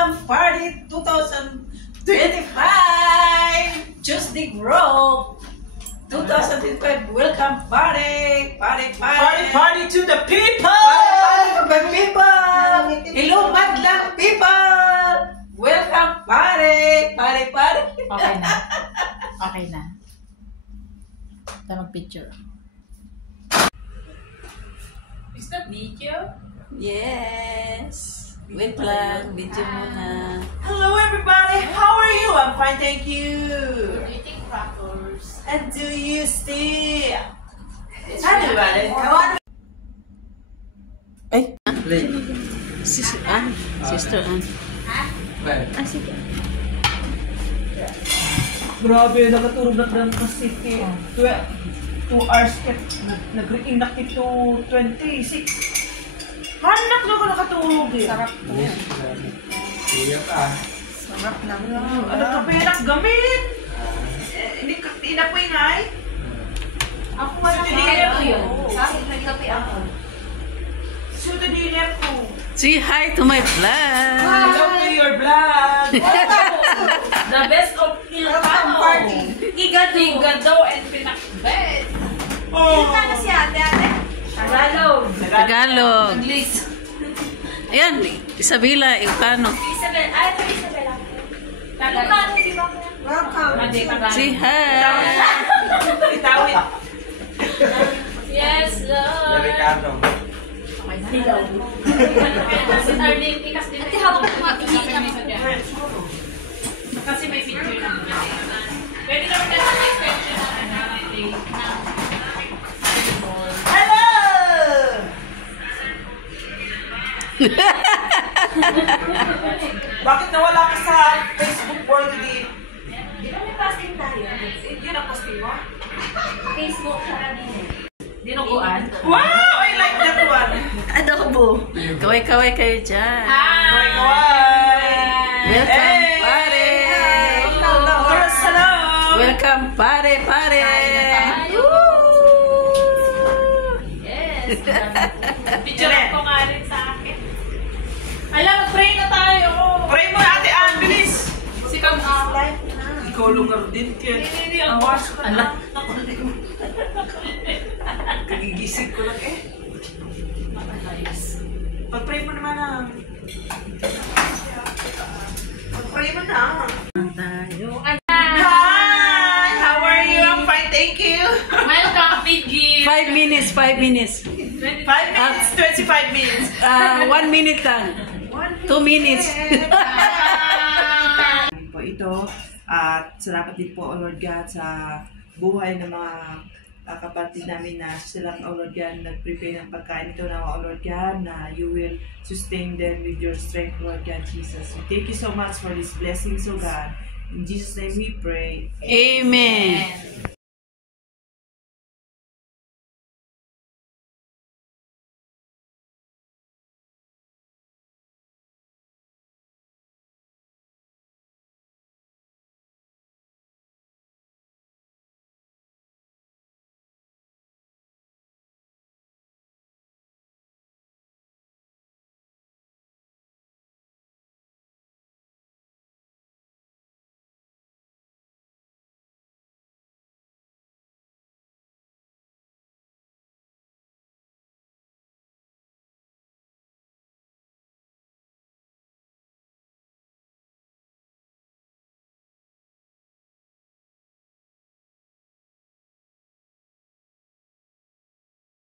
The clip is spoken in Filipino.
Welcome Party 2025! Tuesday Grove 2025 Welcome Party! Party to the people! Party to the people! Hello madlang people! Welcome Party! Party! Okay na. Okay na. Ito mag-picture. Is that video? Yes! Wait lang, video muna. Hello everybody, how are you? I'm fine, thank you. Do you think crackers? And do you still? Everybody, come on! Ay! Sister Ann. Ah, sige. Grabe, nakatulog na ng Pacific. 2 hours nag-ring na kito 26. Hanak na ko nakatulog eh. Sarap po. Sarap lang. Ano ka pa yung gamit? Hindi na po ingay? Ako wala dinner ko yun. Sabi, may kape ako. Shoot the dinner ko. Say hi to my vlog! Hello to your vlog. The best of Ilocano. Igado and pinakbet. Ilocano si ate. Tagalog. English. Ayan, Isabela, Ilocano. Isabel. Ito Isabela. Ilocano, di ba? Welcome. Say hi! Itawid. Yes, Lord. Hello. Si Arlene, ikas din. Ate, hawak ko kasi may picture naman. Pwede naman kasi may extension na Hello! Bakit nawala ka sa Facebook world di? Di ba may posting tayo? Yun ang posting mo? Facebook siya din. Dinuguan? Wow! I like that one! Adobo. Kaway-kaway kayo dyan. Kawai-kawai! Welcome, pare! Hello! Welcome, pare! Yes! Picture ko nga rin sa akin. Alam, mag-pray na tayo! Pray mo Ate Ann, bilis! Si Kam Ikaw lugar din kaya. Hindi, ang wash ko na. Kagigising ko lang eh. Pag-pray mo naman ah. Pag-pray mo na. Hi! How are you? I'm fine, thank you. Welcome, Piggy! 5 minutes. 5 minutes, 25 minutes. 1 minute lang. 2 minutes. Po ito at salamat din po, O Lord God, sa buhay ng mga kapatid namin na sila, O Lord God, nag-prepare ng pagkain ito na, O Lord God, na you will sustain them with your strength, Lord God Jesus. We thank you so much for these blessings, O God. In Jesus' name we pray. Amen.